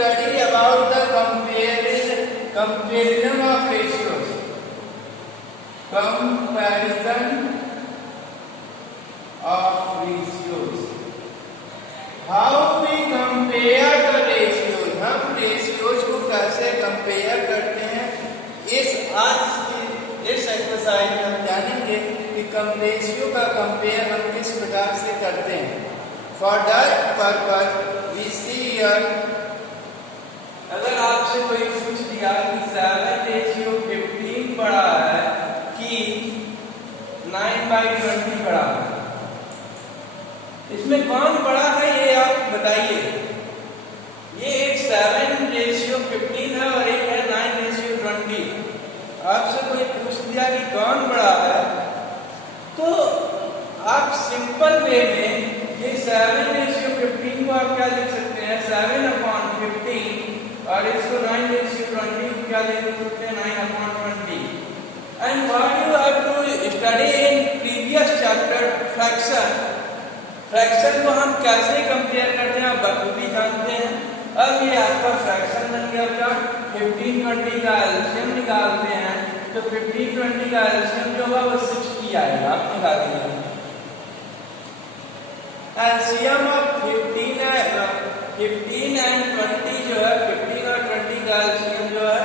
study about the comparison of ratios. Comparison of ratios. How we compare the ratios? हम ratios को कैसे compare करते हैं? इस एक्सरसाइज में हम जानेंगे कि रेशियो का कंपेयर हम किस प्रकार से करते हैं. For that purpose we see here, अगर आपसे कोई पूछ दिया कि 7:15 बड़ा है कि 9/20 बड़ा है, इसमें कौन बड़ा है ये आप बताइए. ये एक 7:15 है और एक है 9:20. आपसे कोई पूछ दिया कि कौन बड़ा है, तो आप सिंपल वे में ये 7:15 को आप क्या लिख सकते हैं, 7/15, और इसको 9:20 क्या लिख सकते हैं, 9/20. And what you have to study in previous chapter, fraction को हम कैसे कंपेयर करते हैं आप बखूबी जानते हैं. अब ये आपका फ्रैक्शन बन गया क्या, 15-20 का एलसीएम निकालते हैं तो 15-20 का एलसीएम जो होगा वो 60 आएगा. आप निकाल दीजिए एलसीएम ऑफ 15 एंड 20 जो है, 15 और 20 का एलसीएम जो है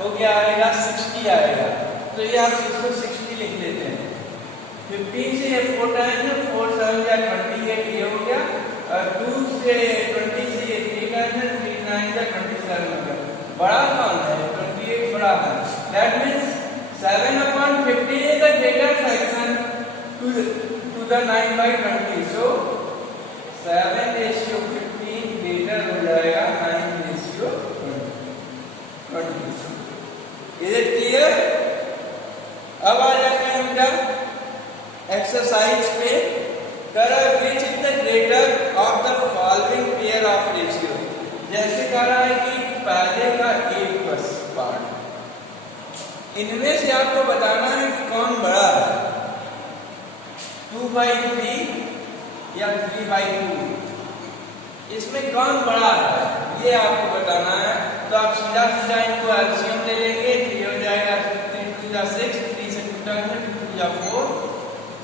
वो क्या आएगा, 60 आएगा. तो ये आप इसको 60 लिख देते हैं. 15 से 4 टाइम 4 7 या 28 ये हो गया, और 2 से 20 से 3 टाइम 3 9 या 27 हो गया. बड़ा कौन है, 28 बड़ा है. That means 7/15 is the greater fraction to the 9/20. So 7:15 greater हो जाएगा 9:20. Is it clear? अब आ जाते हैं हम क्या एक्सरसाइज पे. Which is the greater of the following pair of ratio. जैसे कह रहा है कि पहले का एक बस पार्ट, इनमें से आपको बताना है कि कौन बड़ा है, 2/3 या 3/2. इसमें कौन बड़ा है ये आपको बताना है. तो आप सीधा सीधा इनको एलसीएम ले लेंगे. 3 हो जाएगा 3 2 6, 3 से 2 टाइम 2 2 4,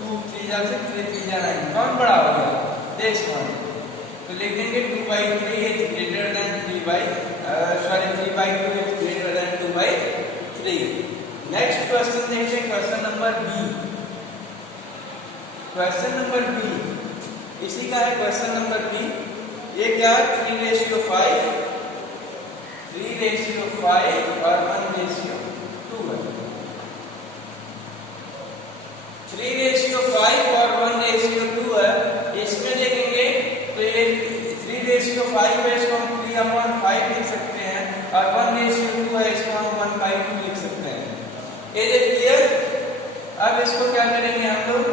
2 3 6, 3 3 9. कौन बड़ा हो गया, देख तो लिख देंगे 2/3 is greater than 3/2 is greater than 2/3. Next question देखते हैं, question number B. Question number B इसी का है. क्वेश्चन नंबर बी ये क्या है, 3:5 और 1:2 है. 3:5 और 1:2 है. इसमें देखेंगे तो ये 3:5 है, इसको हम 3/5 लिख सकते हैं, और 1:2 है, इसको हम 1/2 लिख सकते हैं. ये क्लियर. अब इसको क्या करेंगे हम लोग,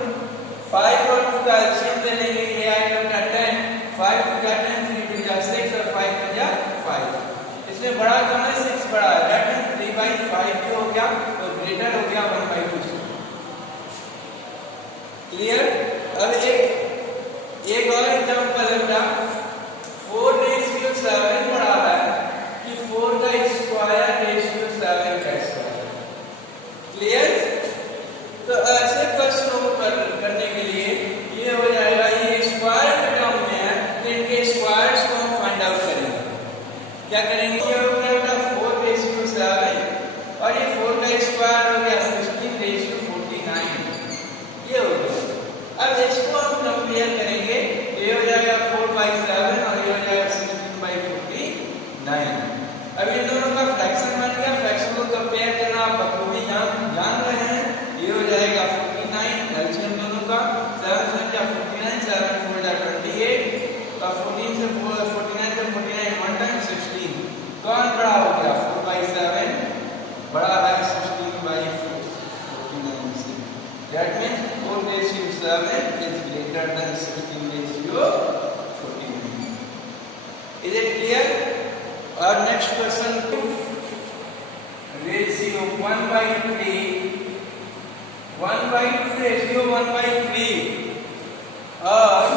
5 और 2 का एलसीएम ले लेंगे. ये आएगा 10, 5 2 10, 3 2 6 और 5 2 5. इसमें बड़ा कौन है, 6 बड़ा है. दैट मींस 3/5 जो हो गया तो ग्रेटर हो गया 1/2 से. क्लियर. अब एक और एग्जांपल है क्या, 4:7 बड़ा है कि 4 का स्क्वायर रेशियो 7 का स्क्वायर. क्लियर. तो ऐसे क्वेश्चनों को करने के लिए ये हो जाएगा, ये स्क्वायर के टर्म में है तो इनके स्क्वायर्स को हम फाइंड आउट करेंगे. क्या करेंगे, ये हो जाएगा 4:7 और ये 4 का स्क्वायर हो गया 16:49. ये हो गया. अब इसको हम कंपेयर करेंगे, ये हो जाएगा 4/7 और ये हो जाएगा 16/49. अब इन दोनों का फ्रैक्शन बन गया. फ्रैक्शन को कंपेयर करना आप बखूबी जान रहे हैं. ये हो जाएगा 49, एलसीएम दोनों का 7 7 या 49, 7 4 या 28, और 14 से 49 से 49 1 टाइम 16. कौन बड़ा हो गया, 4/7 बड़ा है 16/49 से. That means 4:7 is greater than 16:49. Is it clear? Our next question, ratio 1/3, 1/2 ratio 1/3 और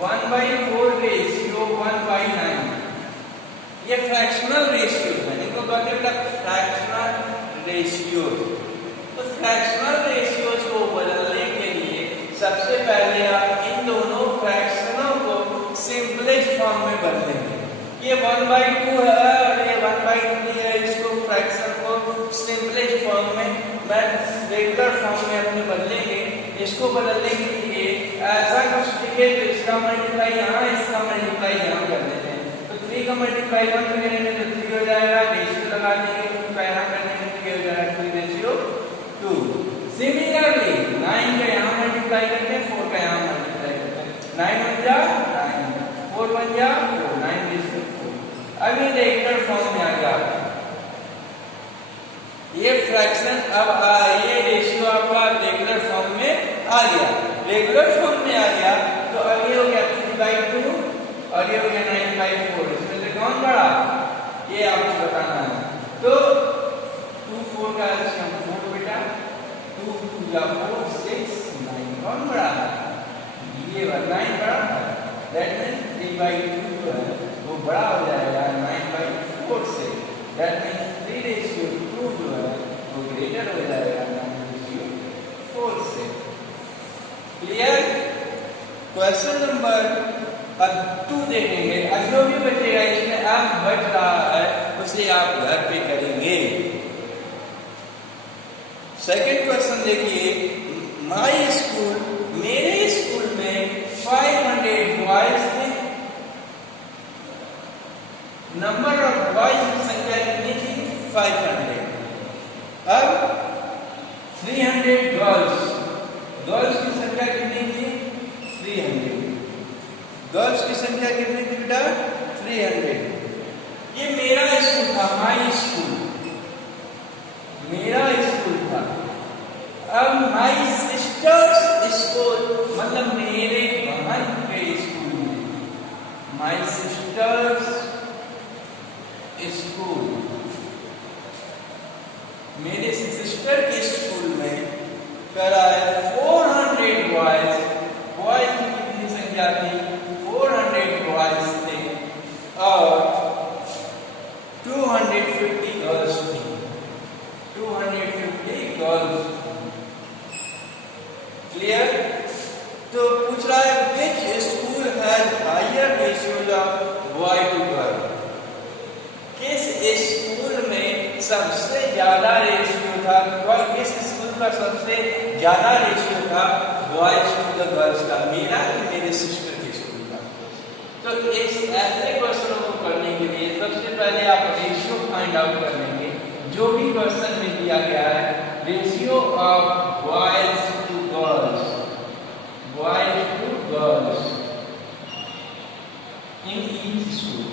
1/4 ratio 1/9. ये फ्रैक्शनल रेशियो है, इनको कहते हैं फ्रैक्शनल रेशियो। तो फ्रैक्शनल रेशियोज को बदलने के लिए सबसे पहले आप इन दोनों फ्रैक्शनों को सिंपलेस्ट फॉर्म में बदलेंगे। ये 1/2 है और ये 1/3 है, इसको फ्रैक्शन को सिंपलेस्ट फॉर्म में रेगुलर फॉर्म में अपने बदलेंगे। इसको बदलने के लिए ऐसा कुछ लिखे तो इसका मल्टीप्लाई यहाँ, इसका मल्टीप्लाई यहाँ कर देते हैं। तो 3 का मल्टीप्लाई 1 में करेंगे तो 3 हो जाएगा, रेशियो लगा देंगे तो उसका यहाँ करने में 3 हो जाएगा, 3:2। सिमिलरली 9 का यहाँ मल्टीप्लाई करते हैं, 4 का यहाँ मल्टीप्लाई करते हैं, 9 1 जा 9, 4 1 जा 4, 9:4। अब ये रेगुलर फॉर्म में आ गया, ये फ्रैक्शन अब ये रेशियो आपका रेगुलर फॉर्म में आ गया। रेगुलर फॉर्म में आ गया तो अब ये हो गया 3/2 और ये हो गया 9/4। इसमें से कौन बड़ा, ये आपको बताना है। तो 2 4 का एलसीएम 4 बेटा, 2 2 जा 4 6 9 कौन बड़ा है, ये 9 बड़ा है। दैट मींस 3/2 जो है वो बड़ा हो जाएगा 9/4 से। दैट मींस 3:2 जो है वो ग्रेटर हो जाएगा 9:4 से। क्लियर? क्वेश्चन नंबर 2 देखेंगे। अब जो भी बचेगा इसमें आप बच रहा है उसे आप घर पे करेंगे। सेकंड क्वेश्चन देखिए, माय स्कूल, मेरे स्कूल में 500 बॉयज थे। नंबर ऑफ बॉयज की संख्या कितनी थी, 500। अब 300 गर्ल्स, गर्ल्स की संख्या कितनी थी, 300। गर्ल्स की संख्या कितनी थी बेटा, 300। ये मेरा स्कूल था, माय स्कूल, मेरा स्कूल था। अब माय सिस्टर्स स्कूल मतलब मेरे बहन के स्कूल में, माय सिस्टर्स स्कूल, मेरे सिस्टर के स्कूल में कराए 400 बॉयज। बॉयज की कितनी संख्या थी, 400 बॉयज थे और 250 गर्ल्स थी, 250 गर्ल्स। क्लियर? तो पूछ रहा है which school has higher ratios of boy to girl, किस स्कूल में सबसे ज्यादा रेशियो था, किस स्कूल का सबसे ज्यादा रेशियो था बॉयज टू द गर्ल्स का, मेरा कि मेरे सिस्टर के स्कूल का। तो इस ऐसे क्वेश्चनों को करने के लिए सबसे पहले आप रेशियो फाइंड आउट कर लेंगे। जो भी क्वेश्चन में दिया गया है, ratio of boys to girls, boys to girls in each school.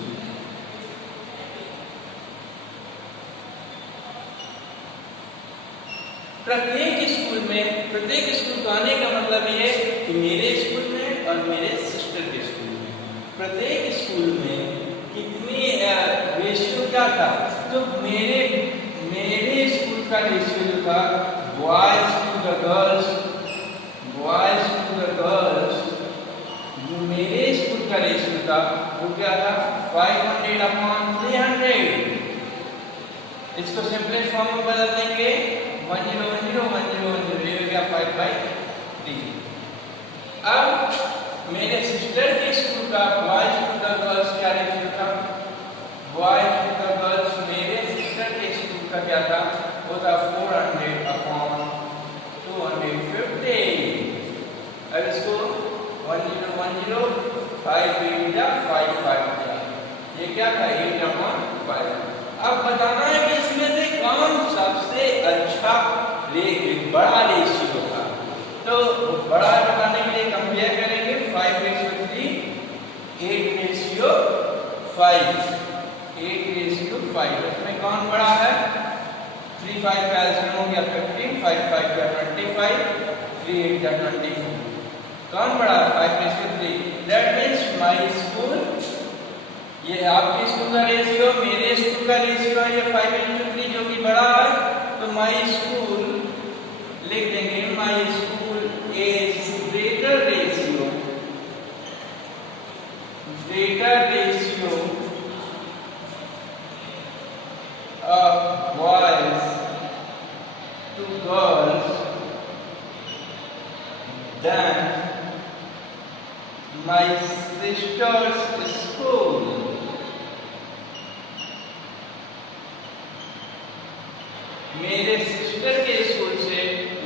प्रत्येक स्कूल में, प्रत्येक स्कूल का आने का मतलब ये कि मेरे स्कूल में और मेरे सिस्टर के स्कूल में, प्रत्येक स्कूल में कितनी रेशियो क्या था। तो मेरे स्कूल का रेशियो जो था boys to the girls, boys to the girls, जो मेरे स्कूल का रेशियो था वो क्या था, 500/300। इसको सिंपलेस्ट फॉर्म में बदल देंगे, 10101010 ये हो गया 5/3। अब मेरे सिस्टर के स्कूल का बॉयज टू द गर्ल्स क्या रेशियो था, बॉयज टू द गर्ल्स मेरे सिस्टर के स्कूल का क्या था, वो था 400/250। अब इसको 1010 5 जा 5 ये क्या था, 8/5। अब बताना है कि इसमें से कौन सबसे अच्छा बड़ा रेशियो था। तो बड़ा बताने के लिए कंपेयर करेंगे 5:3, 8:5, 8:5। इसमें कौन बड़ा है, 3 5 का एलसीएम हो गया 15, 5 5 का 25, 3 8 का 24। कौन बड़ा है, 5:3। दैट मीन्स माय स्कूल, ये आपके स्कूल का रेशियो, मेरे स्कूल का रेशियो है ये 5:3 जो कि बड़ा है। तो माय स्कूल लिख देंगे, my school is greater ratio, greater ratio my sister's school. मेरे सिस्टर के स्कूल से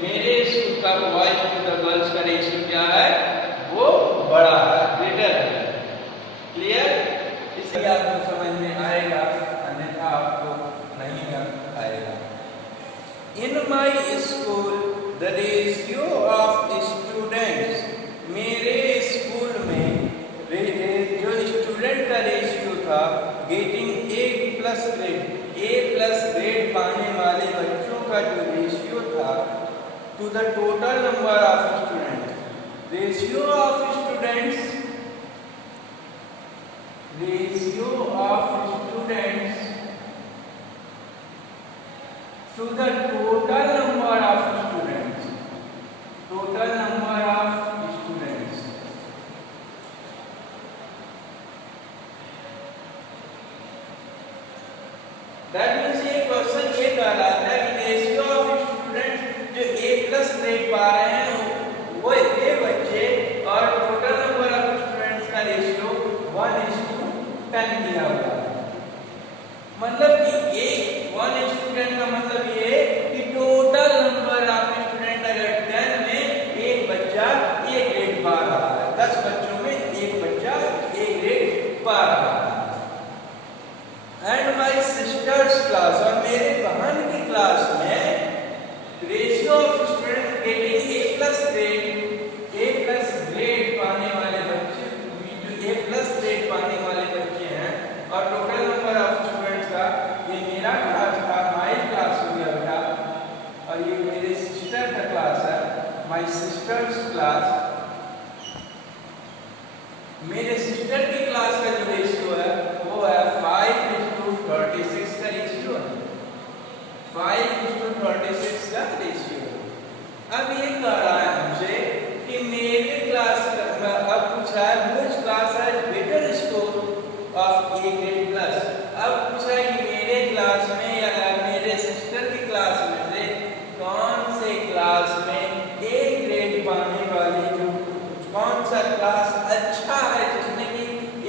मेरे स्कूल का बॉयज टू द गर्ल्स का रेशियो क्या है, वो बड़ा है, ग्रेटर है। क्लियर? इसलिए आपको समझ में आएगा, अन्यथा आपको नहीं आएगा। In my school the ratio of students, मेरे स्कूल में जो स्टूडेंट का रेशियो था गेटिंग ए प्लस ग्रेड पाने वाले बच्चों का जो रेशियो था to the total number of students, ratio of students to the total number of students, total number of students, that means ये क्वेश्चन ये कह रहा था कि रेशियो ऑफ स्टूडेंट जो ए प्लस ग्रेड पा रहे हैं वो ये बच्चे, और टोटल नंबर ऑफ स्टूडेंट्स का रेशियो 1:10 दिया हुआ है। मतलब कि एक 1:10 का मतलब ये कि टोटल नंबर ऑफ स्टूडेंट अगर 10 में एक बच्चा एक ग्रेड पा रहा है, 10 बच्चों में एक बच्चा एक ग्रेड पा रहा है। एंड माई सिस्टर्स क्लास, और मेरे बहन की क्लास में ratio of student getting a plus grade पाने वाले बच्चे, जो ए प्लस ग्रेड पाने वाले बच्चे हैं, और टोटल नंबर ऑफ स्टूडेंट्स का, ये मेरा क्लास था, माई क्लास हो गया बेटा, और ये मेरे सिस्टर का क्लास है, माई सिस्टर्स क्लास। मेरे सिस्टर की क्लास का जो रेशियो है वो है 5:36 का रेशियो है, 5:36 का रेशियो है। अब ये कह रहा है हमसे कि मेरे क्लास का, अब पूछा है व्हिच क्लास है better score of A grade plus. अब पूछा है कि मेरे क्लास में या मेरे सिस्टर की क्लास में से कौन से क्लास में ए ग्रेड पाने वाली, जो कौन सा क्लास अच्छा है जिसमें कि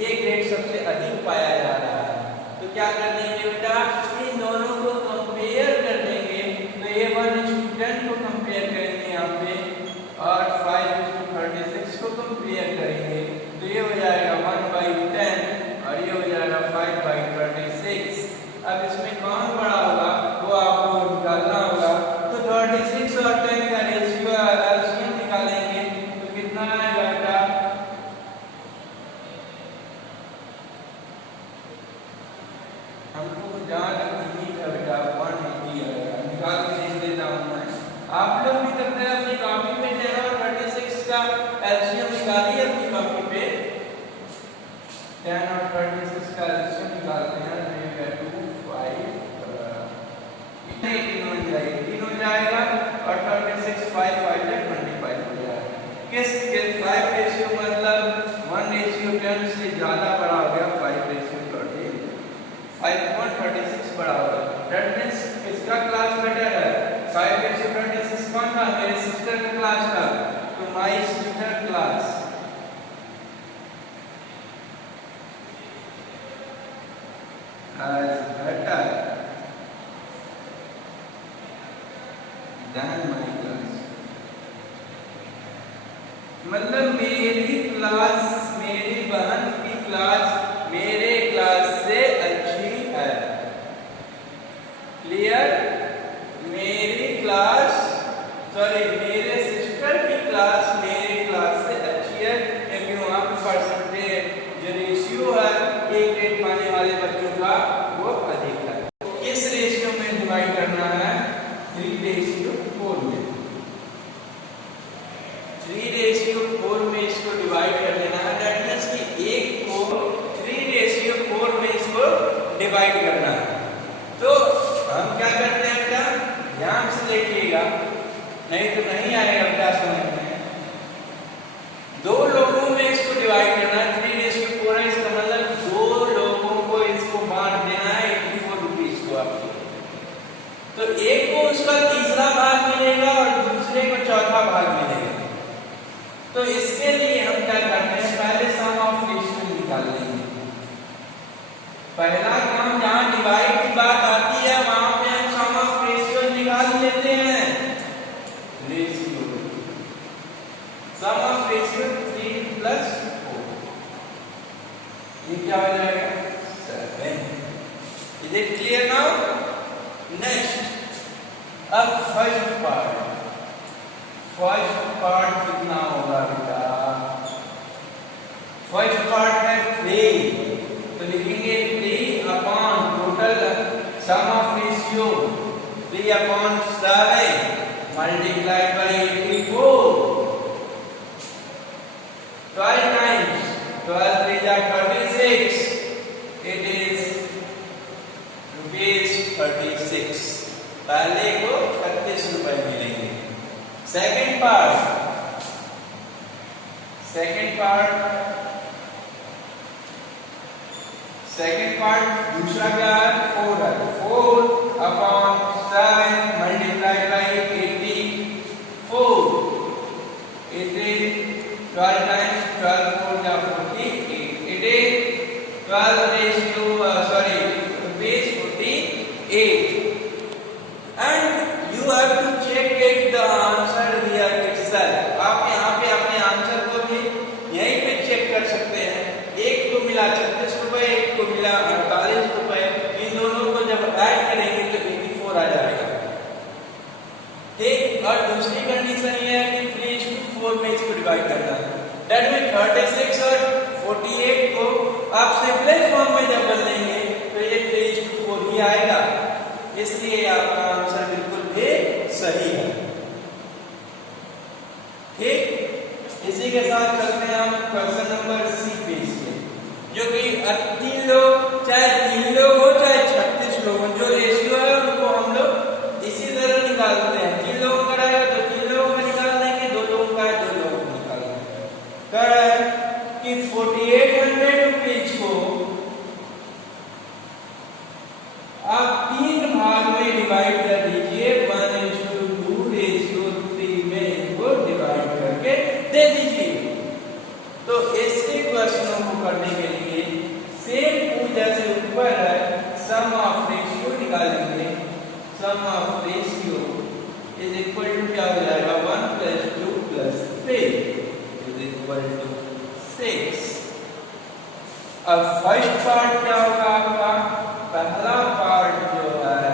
ए ग्रेड सबसे अधिक पाया जा रहा है। तो क्या कर देंगे बेटा, इन दोनों को कंपेयर कर देंगे। तो ये 1:10 को कंपेयर करेंगे यहाँ पे, और 5:36 को कंपेयर करेंगे। तो ये हो जाएगा 1/10 और ये हो जाएगा 5/36। अब इसमें कौन बड़ा होगा वो आपको निकालना होगा। तो 36 और 10 का रेशियो एलसीएम निकालेंगे तो कितना आएगा बेटा, हमको जहाँ तक उम्मीद है बेटा 180 आएगा। निकाल के देख देता हूँ मैं, आप लोग भी करते हैं अपनी कॉपी पे 10 और 36 का एलसीएम निकालिए अपनी कॉपी पे। 10 और 36 का एलसीएम निकालते हैं, 18 हो जाएगा और 36 5 5 25 हो जाएगा। किस 5 मतलब 1:10 से ज्यादा बड़ा हो गया, 5:36 बड़ा हो गया। दैट मींस किसका क्लास बेटर है, 5:36 कौन था, मेरे सिस्टर का क्लास था। तो my sister class as better than my class। मतलब मेरी क्लास, मेरी बहन की क्लास मेरे क्लास से अच्छी है। क्लियर? मेरी क्लास, सॉरी मेरे सिस्टर की क्लास मेरी क्लास से अच्छी है, क्योंकि वहाँ पे परसेंटेज जो रेशियो है एक ग्रेड पाने वाले बच्चों का वो अधिक है। किस रेशियो में डिवाइड करना है, 3:4 में। 3:4 में इसको डिवाइड कर देना है। दैट मींस कि एक को 3:4 में इसको डिवाइड करना है। तो हम क्या करते हैं बेटा, ध्यान से देखिएगा, नहीं तो नहीं आएगा बेटा समझ में। दो लोगों में इसको डिवाइड करना है, 3:4 है, इसका मतलब दो लोगों को इसको बांट देना है 84 रुपीज को आपको। तो एक को उसका तीसरा भाग मिलेगा और दूसरे को चौथा भाग मिलेगा। तो इसके लिए हम क्या करते हैं, पहले पहला काम जहां डिवाइड की बात आती है वहां पे हम सम ऑफ रेशियो निकाल लेते हैं। Ratio sum of ratio 3 plus 4, ये क्या हो जाएगा 7। Is it clear now? Next अब फर्स्ट पार्ट कितना होगा बेटा? फर्स्ट पार्ट है 3, तो लिखेंगे 3 upon total sum of ratio 3 upon 7 multiplied by 84, 12 times 12 3 are 36, it is rupees 36। पहले को 36 रुपए मिलेंगे। सेकंड पार्ट दूसरा क्या है? 4 है, 4 upon 7 multiplied by 84, it is 12 times 12 4 या 48, it is 12 raised to rupees 48, and you have to check it the answer here itself। आप यहाँ पे अपने आंसर को भी यहीं पे चेक कर सकते हैं। एक को मिला 36 रुपए, एक को मिला 48 रुपए, इन दोनों को जब ऐड करेंगे तो 84 आ जाएगा। ठीक, और दूसरी कंडीशन ये है कि 3:4 में इसको डिवाइड करना है। दैट मीन 36 और 48 को आप सिंपलेस्ट फॉर्म में जब बदलेंगे तो ये 3:4 ही आएगा, इसलिए आपका आंसर बिल्कुल भी सही है। ठीक, इसी के साथ चलते हैं हम क्वेश्चन नंबर सी पेज पे, जो कि 3 लोग, चाहे 3 लोग हो चाहे 36 लोग हो, जो रेशियो है उनको हम लोग इसी तरह निकालते हैं। 3 लोगों का रहेगा तो 3 लोगों का निकाल देंगे, 2 लोगों का है 2 लोगों का निकाल देंगे। कह रहा है कि 4800 रुपीज को आप 3 भाग में डिवाइड कर दीजिए, 1:2:3 में इनको डिवाइड करके दे दीजिए। तो ऐसे क्वेश्चनों को करने के लिए सेम जैसे ऊपर है सम ऑफ रेशियो निकालेंगे। Sum of ratio is equal to क्या हो जाएगा? 1 + 2 + 3 इज इक्वल टू 6। अब फर्स्ट पार्ट क्या होगा आपका? पहला पार्ट जो है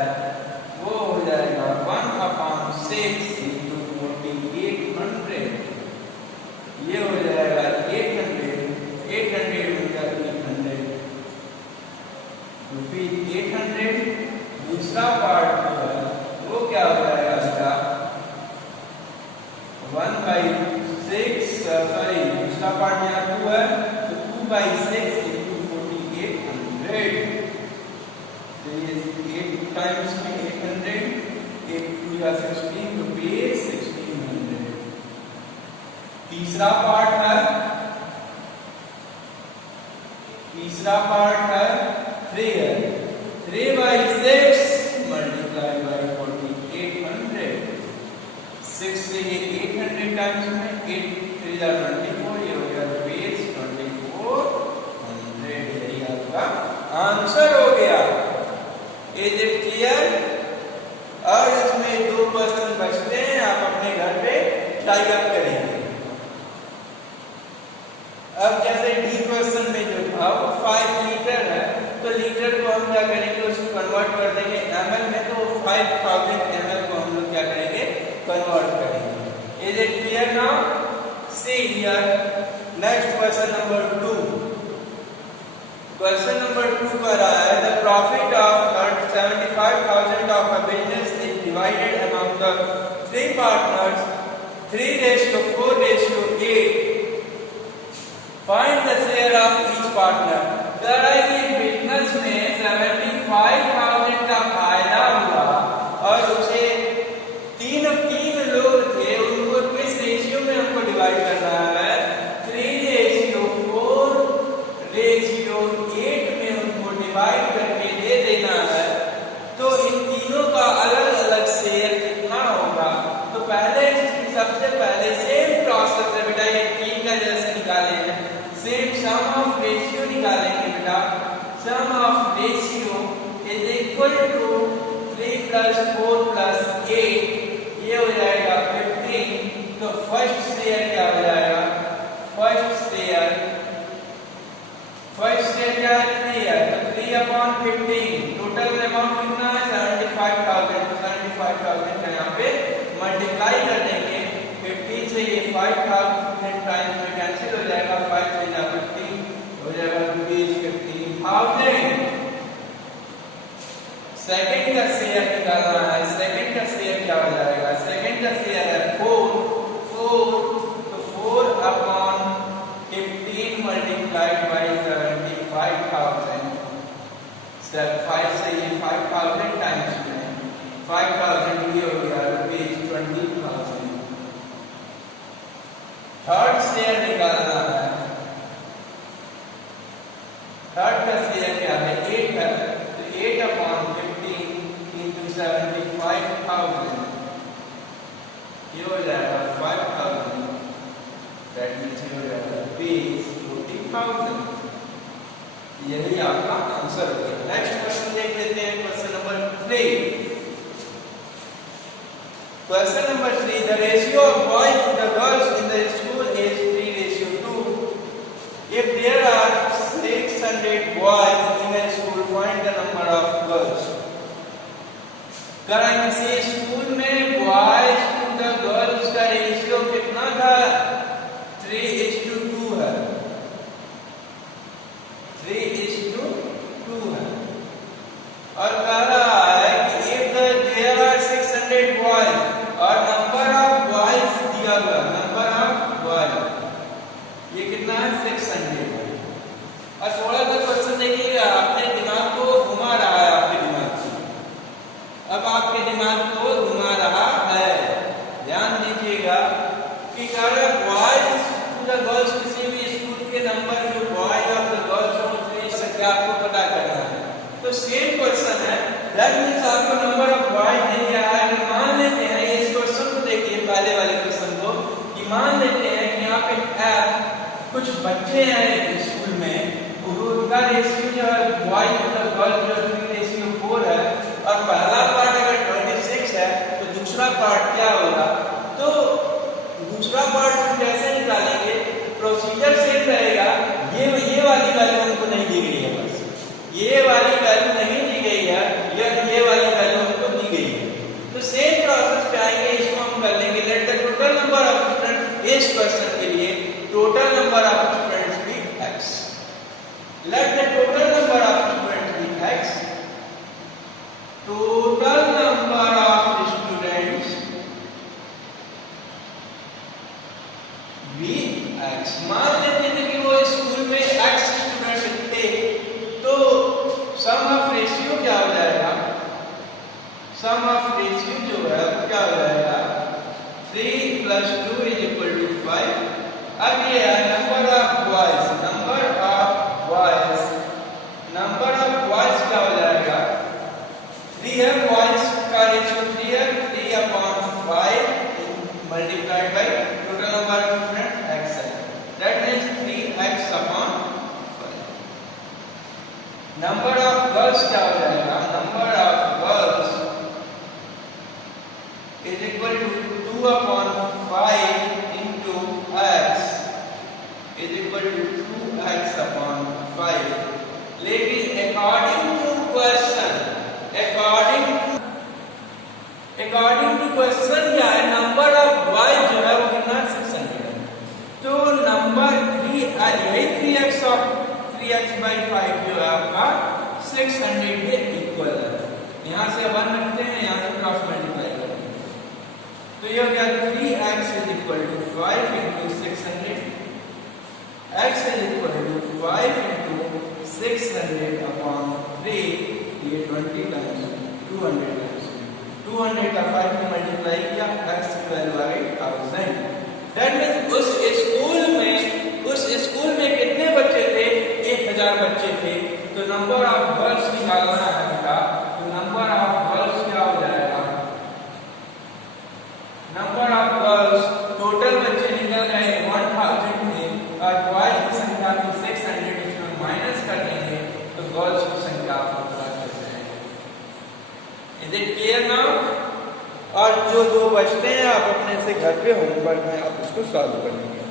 वो हो जाएगा 1/6 × 4800, ये हो जाएगा 800 रुपीज 800। दूसरा पार्ट जो है वो क्या हो जाएगा इसका? 1/6 दूसरा पार्ट यहाँ 2 है तो 2/6 × 4800, तो ये 8 times में 800, 8 2 या 16 रुपीज 1600। तीसरा पार्ट है 3 है, 3/6 मल्टीप्लाई बाय 4800, 6 से ये 800 टाइम्स में 8 3 are 24, ये हो गया रुपीज 2400। यही आपका आंसर हो गया। Is it clear? और इसमें 2 क्वेश्चन बचते हैं, आप अपने घर पे ट्राई अप करेंगे। अब जैसे डी क्वेश्चन में जो था वो 5 लीटर है, तो लीटर को हम क्या करेंगे? उसको कन्वर्ट कर देंगे ml में, तो 5000 ml को हम लोग क्या करेंगे? कन्वर्ट करेंगे। Is it clear now? See here next question number 2। Question number 2 कर रहा है the profit of 75,000 of a business is divided among the 3 partners 3:4:8। Find the share of each partner. कह रहा है कि बिजनेस में 75,000 का फायदा हुआ और उसे तीन लोग थे, उनको किस रेशियो में हमको डिवाइड करना है? 3:4:8 में उनको डिवाइड करके दे देना है। तो इन तीनों का अलग अलग शेयर कितना होगा? तो पहले सबसे पहले सेम प्रोसेस है बेटा, ये 3 का जैसे निकाले हैं, सेम सम ऑफ रेशियो निकालेंगे बेटा। Sum of ratio is equal to 3 plus 4 plus 8, ये हो जाएगा 15। तो फर्स्ट शेयर क्या हो जाएगा? फर्स्ट शेयर क्या है? 3 है, तो 3/15 टोटल अमाउंट कितना है? 75,000। 75,000 का यहाँ पे मल्टीप्लाई कर देंगे 15 से, ये 5,000 टाइम्स में कैंसिल हो जाएगा, 5 से 15 हो जाएगा रुपीज 15,000। सेकंड का शेयर निकालना है। सेकंड का शेयर क्या हो जाएगा? सेकंड का शेयर है 4, तो 4/15 मल्टीप्लाइड बाई 75,000। 5 से ये 5,000 टाइम्स में 5,000 ये हो गया रुपीज 20,000। थर्ड शेयर निकालना है। थर्ड का शेयर क्या है? 8 है, तो 8/15 into 75,000 ये हो जाएगा 5,000। दैट मींस ये हो जाएगा रुपीज 40,000। यही आपका आंसर होगा। नेक्स्ट क्वेश्चन देख लेते हैं, question number 3। Question number 3, the ratio of boys to the girls in the school is 3:2। If there are 600 boys in a school, find the number of girls. अगर किसी school में boys to the girls का ratio कितना था? 3:2 है। 3:2 है। और कह रहा है कि if there are 600 boys, और नंबर ऑफ बॉयज दिया हुआ, नंबर ऑफ बॉयज ये कितना है? 600 है। और थोड़ा सा क्वेश्चन देखिएगा, आपने दिमाग को घुमा रहा है, आपके दिमाग को अब आपके दिमाग को घुमा रहा है। ध्यान दीजिएगा कि अगर बॉयज टू द गर्ल्स किसी भी स्कूल के नंबर जो बॉयज ऑफ द गर्ल्स हो, क्या आपको पता करना है। तो सेम क्वेश्चन है, दैट मींस आपको नंबर ऑफ बॉयज दे दिया है। अगर मान लेते हैं इस क्वेश्चन को, देखिए पहले वाले क्वेश्चन को, कि मान लेते हैं कि यहाँ पे कुछ बच्चे हैं स्कूल में, उनका रेशियो जो है बॉयज टू द गर्ल्स जो रेशियो 4 है, और पहला पार्ट अगर 26 है तो दूसरा पार्ट क्या होगा? तो दूसरा पार्ट कैसे निकालेंगे? प्रोसीजर सेम रहेगा। ये वाली वैल्यू हमको नहीं दी गई है, बस ये वाली वैल्यू नहीं दी गई है, ये वाली वैल्यू हमको दी गई है। तो सेम प्रोसेस पे आएंगे, इसको हम कर लेंगे। Let the total number of students, इस क्वेश्चन के लिए total number of students be x। Let the total number of students be x। Total number of students be x। मान लेते थे कि वो स्कूल में x स्टूडेंट थे, तो सम ऑफ रेशियो क्या हो जाएगा? सम ऑफ रेशियो जो है वो क्या हो जाएगा? 3 + 2 = 5। अब ये है number of boys. Number of boys क्या हो जाएगा? 3 है, बॉयज का रेशियो 3 है, 3/5 multiplied by total number of student x है। That means 3x/5। Number of girls क्या हो जाएगा? Number of girls is equal to 2/5 into x is equal to 2x/5। लेकिन अकॉर्डिंग टू क्वेश्चन क्या है? नंबर ऑफ बॉयज जो है वो कितना? 600 है। तो नंबर 3x/5 जो है आपका 600 के इक्वल है। यहाँ से 1 रखते हैं, यहाँ से क्रॉस मल्टीप्लाई करते हैं, तो ये हो गया 3x = 5 × 600। x = 5 × 600/3, ये 20 टाइम्स 200 टाइम्स 200 का 5 में मल्टीप्लाई किया, x की वैल्यू आ गई 1000। दैट मींस उस स्कूल में कितने बच्चे थे? 1000 बच्चे थे। तो नंबर ऑफ गर्ल्स निकालना है बेटा, तो नंबर ऑफ गर्ल्स क्या हो जाएगा? नंबर ऑफ गर्ल्स टोटल बच्चे निकल गए 1000 थे, और बॉयज की संख्या 600, इसमें माइनस कर देंगे तो गर्ल्स की संख्या इज इट क्लियर नाउ? और जो दो बचते हैं आप अपने से घर पे होमवर्क में आप उसको सॉल्व करेंगे।